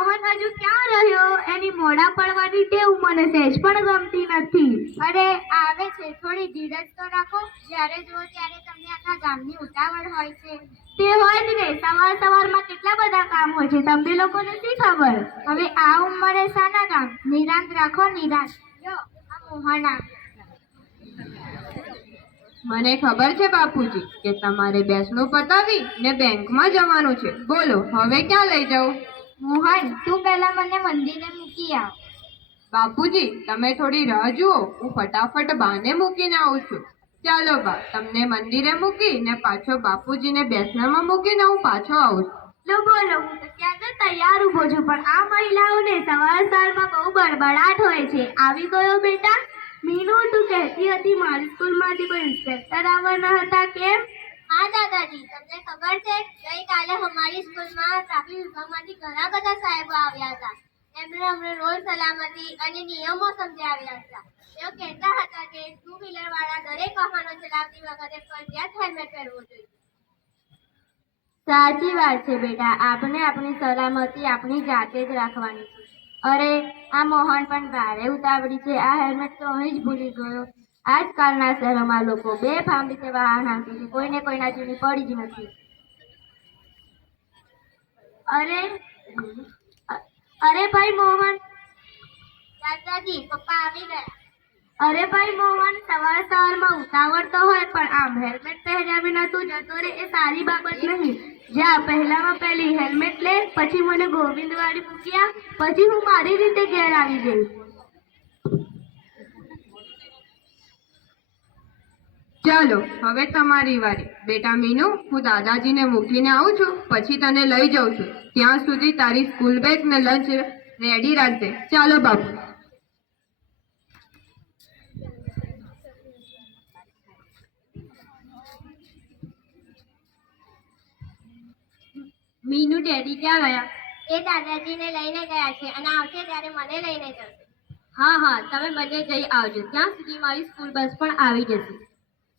મોહન હજુ ક્યાં રહ્યો? એની મોડા પડવાની ટેવ મને સહેજ પણ ગમતી નથી. અરે આવે છે, થોડી ધીરજ તો રાખો. જ્યારે જુઓ ત્યારે તમને આખા ગામની ઉતાવળ હોય છે. તે હોય જ ને, સવાર સવારમાં કેટલા બધા કામ હોય છે, તમને લોકોને શી ખબર? હવે આ ઉંમરે શાના કામ? નિરાંત રાખો, નિરાંત. જો આ મોહન મને ખબર છે બાપુજી કે તમારે બેસણું પતાવી ને બેંકમાં જવાનું છે. બોલો હવે ક્યાં લઈ જાઉં? મોહન, તું પહેલા મને મંદિરે મૂકી આવ. બાપુજી તમે થોડી રાહ જુઓ, હું ફટાફટ બાને મૂકીને આવું છું. ચાલો બા, તમને મંદિરે મૂકી ને પાછો બાપુજીને બેસણામાં મૂકીને હું પાછો આવું છું. બોલો, હું તો ત્યાં તો તૈયાર ઊભો છું, પણ આ મહિલાઓને સવાર સવારમાં બહુ બડબડાટ હોય છે. આવી ગયો બેટા? મીનુ, તું કહેતી હતી મારી સ્કૂલમાંથી કોઈ ઇન્સ્પેક્ટર આવવાના હતા, કેમ? હા દાદાજી, તમને ખબર છે ગઈકાલે અમારી સ્કૂલમાં ટ્રાફિક વિભાગમાંથી ઘણા બધા સાહેબો આવ્યા હતા. એમણે અમને રોડ સલામતી અને નિયમો સમજાવ્યા હતા. તેઓ કહેતા હતા કે ટુ વ્હીલર વાળા દરેક વાહનો ચલાવતી વખતે ફરજિયાત હેલ્મેટ પહેરવું જોઈએ. સાચી વાત છે બેટા, આપણે આપણી સલામતી આપણી જાતે જ રાખવાની છે. અરે આ મોહન પણ ભારે ઉતાવળી છે. આ હેલ્મેટ તો અહીં જ ભૂલી ગયો. આજકાલના શહેરોમાં લોકો બેફામ રીતે વાહન હાંકે છે, કોઈને કોઈના જેવી પડી જ નથી. અરે ભાઈ મોહન. દાદાજી, પપ્પા આવી ગયા. અરે ભાઈ મોહન, સવાર સવારમાં ઉતાવળ તો હોય, પણ આમ હેલ્મેટ પહેર્યા વિના તું જતો રે એ સારી બાબત નહીં. જા પહેલામાં પહેલી હેલ્મેટ લે, પછી મને ગોવિંદવાડી મૂક્યા, પછી હું મારી રીતે ઘેર આવી જઈશ. ચાલો હવે તમારી વારી. બેટા મીનુ, હું દાદાજીને મૂકીને આવું છું, પછી તને લઈ જાઉં છું. ત્યાં સુધી તારી સ્કૂલ બેગ ને લંચ રેડી રાખજે. ચાલો બાપુ. મીનુ, ડેડી ક્યાં ગયા? એ દાદાજીને લઈને ગયા છે અને આવશે ત્યારે મને લઈને જશે. હા હા, તમે બંને જઈ આવજો. ત્યાં સુધી મારી સ્કૂલ બસ પણ આવી જશે.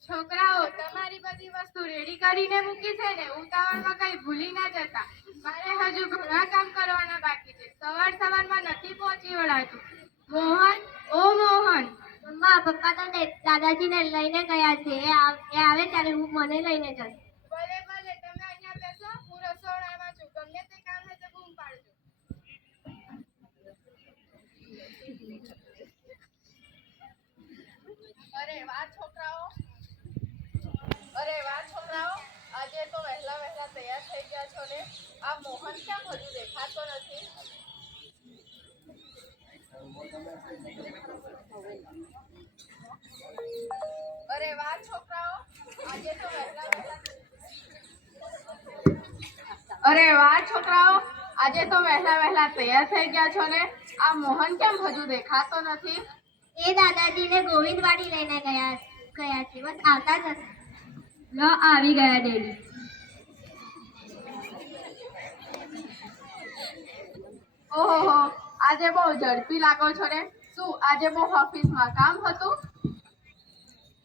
છોકરાઓ, તમારી બધી વસ્તુ રેડી કરીને મૂકી છે ને? ઉતાવળમાં કઈ ભૂલી ના જતા. મારે હજુ ઘણા કામ કરવાના બાકી છે. સવાર સવારમાં નથી પહોંચી વળાતું. મોહન, ઓ મોહન. મમ્મા, પપ્પા તો દાદાજીને લઈને ગયા છે. એ આવે ત્યારે મને લઈને જશે. ભલે ભલે, તમે અહીંયા બેસો, હું રસોડામાં છું. ગમે તે કામ હોય તો બૂમ પાડજો. અરે વાહ છોકરાઓ, આજે તો વહેલા વહેલા તૈયાર થઈ ગયા છો ને? આ મોહન કેમ હજુ દેખાતો નથી? અરે વાહ છોકરાઓ, આજે તો વહેલા વહેલા તૈયાર થઈ ગયા છો ને? આ મોહન કેમ હજુ દેખાતો નથી? એ દાદાજીને ગોવિંદવાડી લઈને ગયા છે, બસ આવતા જ હશે. લો, આવી ગયા ડેડી. ઓહો, આજે બહુ ઝડપી લાગો છો ને? શું આજે બહુ ઓફિસમાં કામ હતું?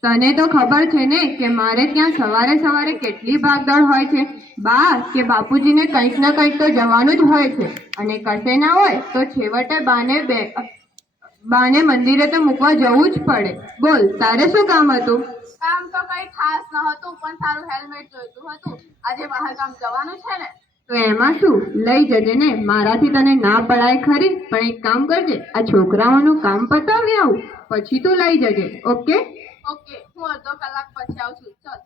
તને તો ખબર છે ને કે મારે ત્યાં સવારે સવારે કેટલી ભાગદોડ હોય છે. બા કે બાપુજીને કંઈક ના કંઈક તો જવાનું જ હોય છે, અને કશે ના હોય તો છેવટે બાને મંદિરે તો મૂકવા જવું જ પડે. બોલ, તારે શું કામ હતું? કામ તો કઈ ખાસ નહોતું, પણ તારું હેલ્મેટ જોઈતું હતું. આજે બહાર ગામ જવાનું છે ને? તો એમાં શું, લઈ જજે ને. મારાથી તને ના પડાય ખરી, પણ એક કામ કરજે, આ છોકરાઓનું કામ પતાવી આવું, પછી તું લઈ જજે. ઓકે? ઓકે, હું અડધો કલાક પછી આવું છું. ચલ.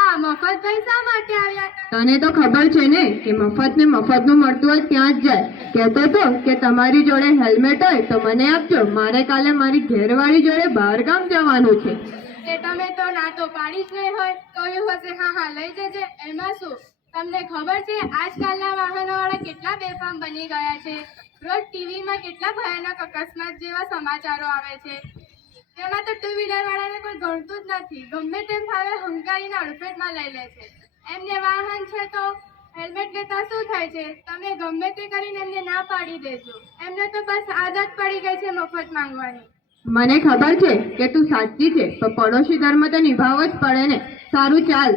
આ મફતભાઈ શા માટે આવ્યા હતા? તને તો ખબર છે ને કે મફત ને મફતનું મળતું હોય ત્યાં જ જાય. કહેતો તો કે તમારી જોડે હેલ્મેટ હોય તો મને આપજો, મારે કાલે મારી ઘેરવાળી જોડે બહાર ગામ જવાનું છે. કે તમે તો ના તો પાડી જ નહીં હોય, કહ્યું હશે હા હા લઈ જજે. એમાં શું? તમને ખબર છે આજકાલના વાહનોવાળા કેટલા બેફામ બની ગયા છે? રોજ ટીવીમાં કેટલા ભયાનક અકસ્માત જેવા સમાચારો આવે છે. તેમાં તો ટુ વ્હીલર વાળાને કોઈ ગણતું જ નથી. ગમે તેમ ફાવે હંકારીને અડફેટમાં લઈ લે છે. એમને વાહન છે તો હેલ્મેટ લેતા શું થાય છે? તમે ગમે તે કરીને એમને ના પાડી દેજો. એમને તો બસ આદત પડી ગઈ છે મફત માંગવાની. મને ખબર છે કે તું સાચી છે, તો પડોશી ધર્મ તો નિભાવવો જ પડે ને. સારું ચાલ.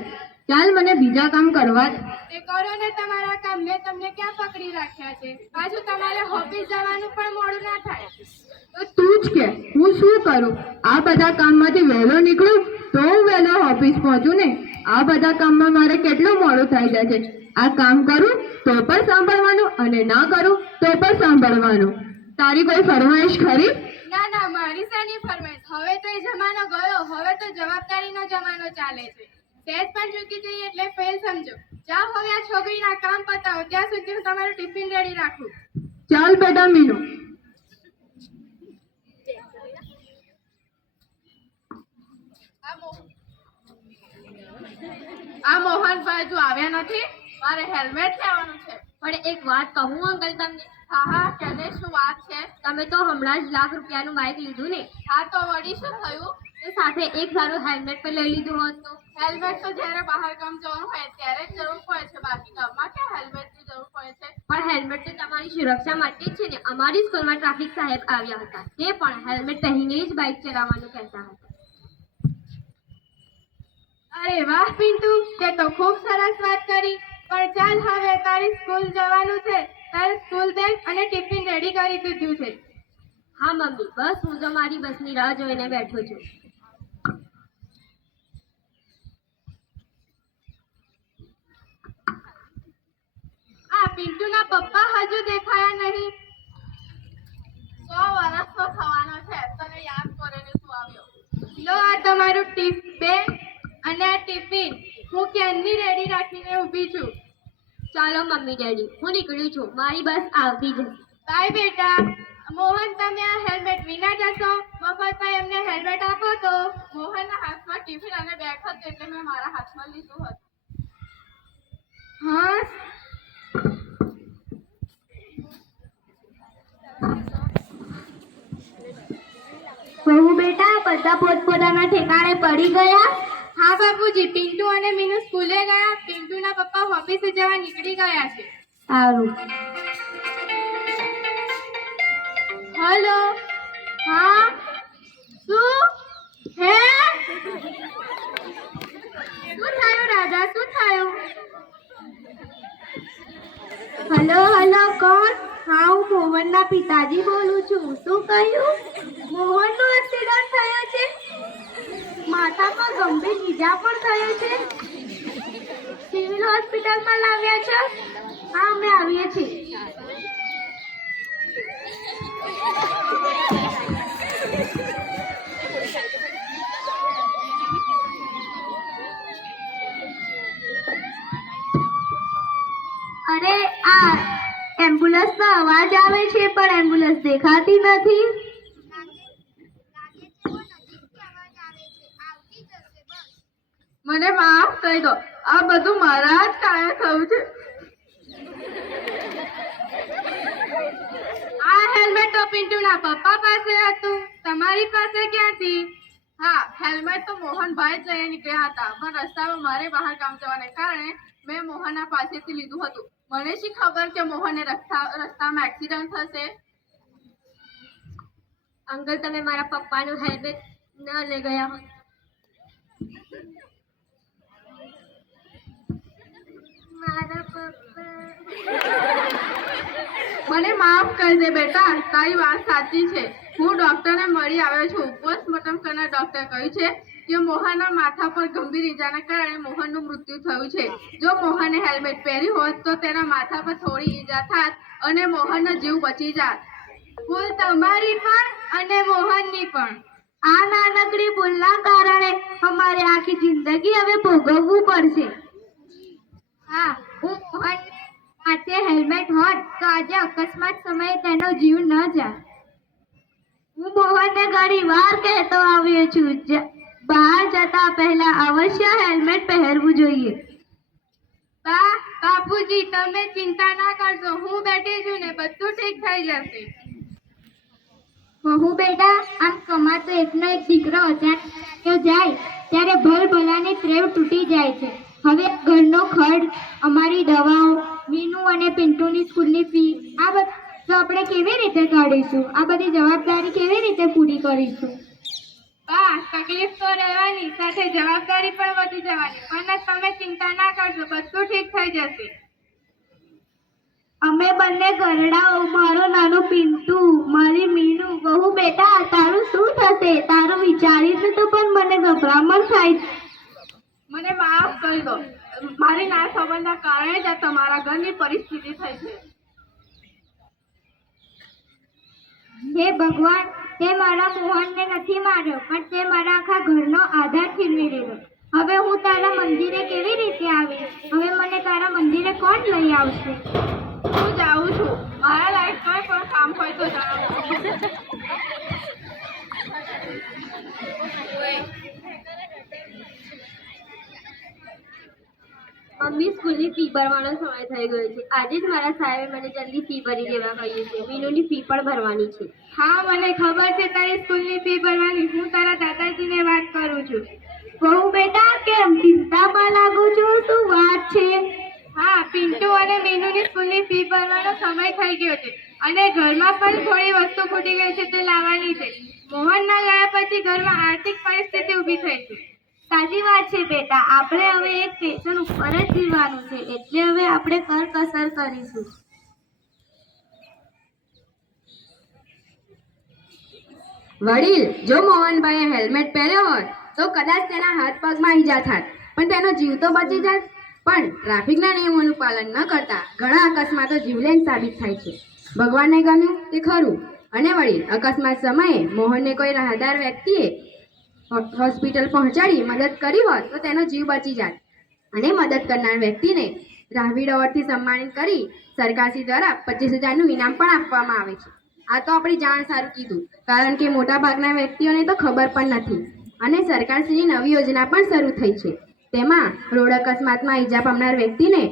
ચાલ મને બીજા કામ કરવા દે. તે કરો ને તમારા કામ. મેં તમને ક્યાં પકડી રાખ્યા છે? પાછું તમારે ઓફિસ જવાનું પણ મોડું ના થાય. તો તું જ કે હું શું કરું? આ બધા કામમાંથી વહેલો નીકળું તો હું વહેલો ઓફિસ પહોંચું ને. આ બધા કામમાં મારે કેટલું મોડું થઈ જાય છે. આ કામ કરું તો પણ સાંભળવાનું અને ના કરું તો પણ સાંભળવાનું. તારી કોઈ ફરમાઈશ ખરી? ના ના, મારી શાની ફરમાઈશ? હવે તો એ જમાનો ગયો. હવે તો જવાબદારીનો જમાનો ચાલે છે. સહેજ પણ ચૂકી જઈએ એટલે ફેલ સમજો. જાઓ હવે આ છોકરીના કામ પતાવો. ત્યાં સુધી હું તમારું ટિફિન રેડી રાખું. ચાલ બેટા મીનુ. આ મોહનભાઈ જો આવ્યા નથી. મારે હેલ્મેટ લેવાનું છે. પણ એક વાત કહું અંકલ તમને? હા હા, કહે શું વાત છે? તમે તો હમણાં જ લાખ રૂપિયાનું બાઇક લીધું ને, હા તો વળી શું થયું? તો સાથે એક સારું હેલ્મેટ પણ લઈ લીધું હોત તો. હેલ્મેટ તો જ્યારે બહાર કામ જવાનું હોય ત્યારે જ જરૂર પડે છે. બાકી કામમાં ક્યાં હેલ્મેટની જરૂર પડે છે? પણ હેલ્મેટ તો તમારી સુરક્ષા માટે જ છે ને. અમારી સ્કૂલમાં ટ્રાફિક સાહેબ આવ્યા હતા, તે પણ હેલ્મેટ પહેરીને જ બાઇક ચલાવવાનું કહેતા હતા. અરે વાહ પિન્ટુ, તે તો ખૂબ સરસ વાત કરી. પણ ચાલ હવે તારી સ્કૂલ જવાનું છે. તારે સ્કૂલ બેગ અને ટિફિન રેડી કરી દીધું છે. હા મમ્મી, બસ હું તો મારી બસની રાહ જોઈને બેઠો છું. આ પિન્ટુના પપ્પા હજુ દેખાયા નહીં. 100 વર્ષનો થવાનો છે. તને યાદ કરીને તું આવ્યો. લો આ તમારું બેગ અને આ ટિફિન. હું ક્યારની રેડી રાખીને ઊભી છું. ચાલો મમ્મી ડેડી, હું નીકળ્યું છું. મારી બસ આવતી જશે. બાય બેટા. મોહન, તમે આ હેલ્મેટ વિના જશો? મફતમાં એમને હેલ્મેટ આપો તો. મોહનના હાથમાં ટિફિન અને બેગ હતું એટલે મેં મારા હાથમાં લીધું હતું. હા બહુ બેટા, બધા પોતપોતાના ઠેકાણે પડી ગયા. હા બાપુજી, પિન્ટુ અને મીનુ સ્કૂલે ગયા. પિન્ટુના પપ્પા ઓફિસે જવા નીકળી ગયા છે. સારું. હલો. હા શું? હે શું થયું રાધા? શું થયું? હલો હલો, કોણ? હા, હું મોહનના પિતાજી બોલું છું. શું કહ્યું? મોહનનું એક્સિડન્ટ થયો છે. માથામાં ગંભીર ઈજા પણ થયો છે. સિવિલ હોસ્પિટલમાં લાવ્યા છો? હા, અમે આવીએ છીએ. અરે આ એમ્બ્યુલન્સનો અવાજ આવે છે પણ એમ્બ્યુલન્સ દેખાતી નથી. મને માફ કરી દો. આ બધું મારા જ કારણે થયું છે. આ હેલ્મેટ તો પિન્ટુના પપ્પા પાસે હતું. તમારી પાસે ક્યાંથી? હા, હેલ્મેટ તો મોહનભાઈ જ લઈને નીકળ્યા હતા. પણ રસ્તામાં મારે બહાર કામ જવાને કારણે મેં મોહનના પાસેથી લીધું હતું. મને શી ખબર કે મોહનને રસ્તામાં એક્સિડન્ટ થશે. અંકલ, તમે મારા પપ્પાનું હેલ્મેટ ન લઈ ગયા હોત. મારા પપ્પા. મને માફ કરી દે બેટા, તારી વાત સાચી છે. હું ડોક્ટરને મળી આવ્યો છું. પોસ્ટમોર્ટમ કરનાર ડોક્ટરે કહ્યું છે કે મોહનના માથા પર ગંભીર ઈજાના કારણે મોહનનું મૃત્યુ થયું છે. જો મોહને હેલ્મેટ પહેર્યું હોત તો તેના માથા પર થોડી ઈજા થાત અને મોહનનો જીવ બચી જાત. ભૂલ તમારી પણ અને મોહનની પણ. આ નાનકડી ભૂલના કારણે અમારે આખી જિંદગી હવે ભોગવવું પડશે. હા, હું મોહન હાથે હેલ્મેટ હોત તો આજે અકસ્માત સમયે તેનો જીવ ન જાય. હું મોહનને ઘણી વાર કહેતો આવ્યો છું, બહાર જતા પહેલા અવશ્ય હેલ્મેટ પહેરવું જોઈએ. બાપુજી, તમે ચિંતા ના કરશો. હું બેઠી છું ને, બધું ઠીક થઈ જશે. હું બેટા, આમ કમાતો એકનો એક દીકરો અચાનક જાય ત્યારે ભલભલાની ત્રેવ તૂટી જાય છે. હવે ઘરનો ખર્ચ, અમારી દવાઓ, મીનુ અને પિન્ટુની સ્કૂલની ફી, આ બધું આપણે કેવી રીતે કાઢીશું? આ બધી જવાબદારી કેવી રીતે પૂરી કરીશું? બા, તકલીફ તો રહેવાની, સાથે જવાબદારી પણ વધી જવાની, પણ તમે ચિંતા ના કરજો, બધું ઠીક થઈ જશે. અમે બંને ઘરડાઓ, મારો નાનો પિન્ટુ, મારી મીનુ. બહુ બેટા, તારું શું થશે? તારું વિચારીને તો પણ મને ગભરામણ થાય છે. મને માફ કરી દો, મારી ના સમજના કારણે જ આ તમારા ઘરની પરિસ્થિતિ થઈ છે. હે ભગવાન, તે મારા મોહનને નથી માર્યો, પણ તે મારા આખા ઘરનો આધાર છીનવી લીધો. હવે હું તારા મંદિરે કેવી રીતે આવીશ? હવે મને તારા મંદિરે કોણ લઈ આવશે? હું જાઉં છું, મારા લાયક કોઈ પણ કામ હોય તો જણાવો. મમ્મી, સ્કૂલની ફી ભરવાનો સમય થઈ ગયો છે. આજે જ મારા સાહેબે મને જલ્દી ફી ભરી દેવા કહ્યું છે. મીનુની ફી પણ ભરવાની છે. હા, મને ખબર છે તારી સ્કૂલની ફી ભરવાની. હું તારા દાદાજીને વાત કરું છું. બહુ બેટા, કેમ ચિંતામાં લાગુ છું? શું વાત છે? હા, પિન્ટુ અને મીનુની સ્કૂલની ફી ભરવાનો સમય થઈ ગયો છે અને ઘરમાં પણ થોડી વસ્તુ ખૂટી ગઈ છે, તે લાવવાની છે. મોહનના ગયા પછી ઘરમાં આર્થિક પરિસ્થિતિ ઊભી થઈ છે. સાચી વાત છે બેટા, આપણે હવે એક પેશન ઉપર જ જીવવાનું છે, એટલે હવે આપણે કરકસર કરીશું. વડીલ, જો મોહનભાઈએ હેલ્મેટ પહેર્યો હોત તો કદાચ તેના હાથ પગમાં ઈજા થાત, પણ તેનો જીવ તો બચી જાત. પણ ટ્રાફિકના નિયમોનું પાલન ન કરતા ઘણા અકસ્માતો જીવલેણ સાબિત થાય છે. ભગવાનને ગમ્યું તે ખરું. અને વડીલ, અકસ્માત સમયે મોહનને કોઈ રાહદાર વ્યક્તિએ હોસ્પિટલ પહોંચાડી મદદ કરી હોત તો તેનો જીવ બચી જાત. અને મદદ કરનાર વ્યક્તિને રાહવીર એવોર્ડથી સન્માનિત કરી સરકારશ્રી દ્વારા 25,000નું ઇનામ પણ આપવામાં આવે છે. આ તો આપણી જાણ સારું કીધું, કારણ કે મોટાભાગના વ્યક્તિઓને તો ખબર પણ નથી. અને સરકારશ્રીની નવી યોજના પણ શરૂ થઈ છે. તેમાં રોડ અકસ્માતમાં ઈજા પામનાર વ્યક્તિને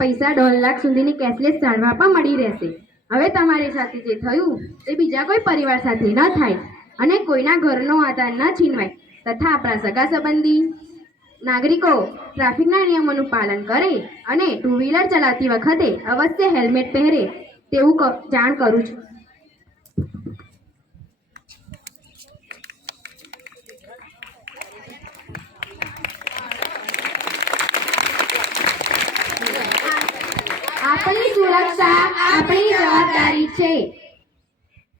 પૈસા 1.5 લાખ સુધીની કેશલેસ સારવાર પણ મળી રહેશે. હવે તમારી સાથે જે થયું તે બીજા કોઈ પરિવાર સાથે ન થાય અને કોઈના ઘરનો આધાર ન છીનવાય તથા આપણા સગા સંબંધી નાગરિકો ટ્રાફિકના નિયમોનું પાલન કરે અને ટુ વ્હીલર ચલાવતી વખતે અવશ્ય હેલ્મેટ પહેરે તેવું જાણ કરું છું. આપણી સુરક્ષા આપણી જવાબદારી છે.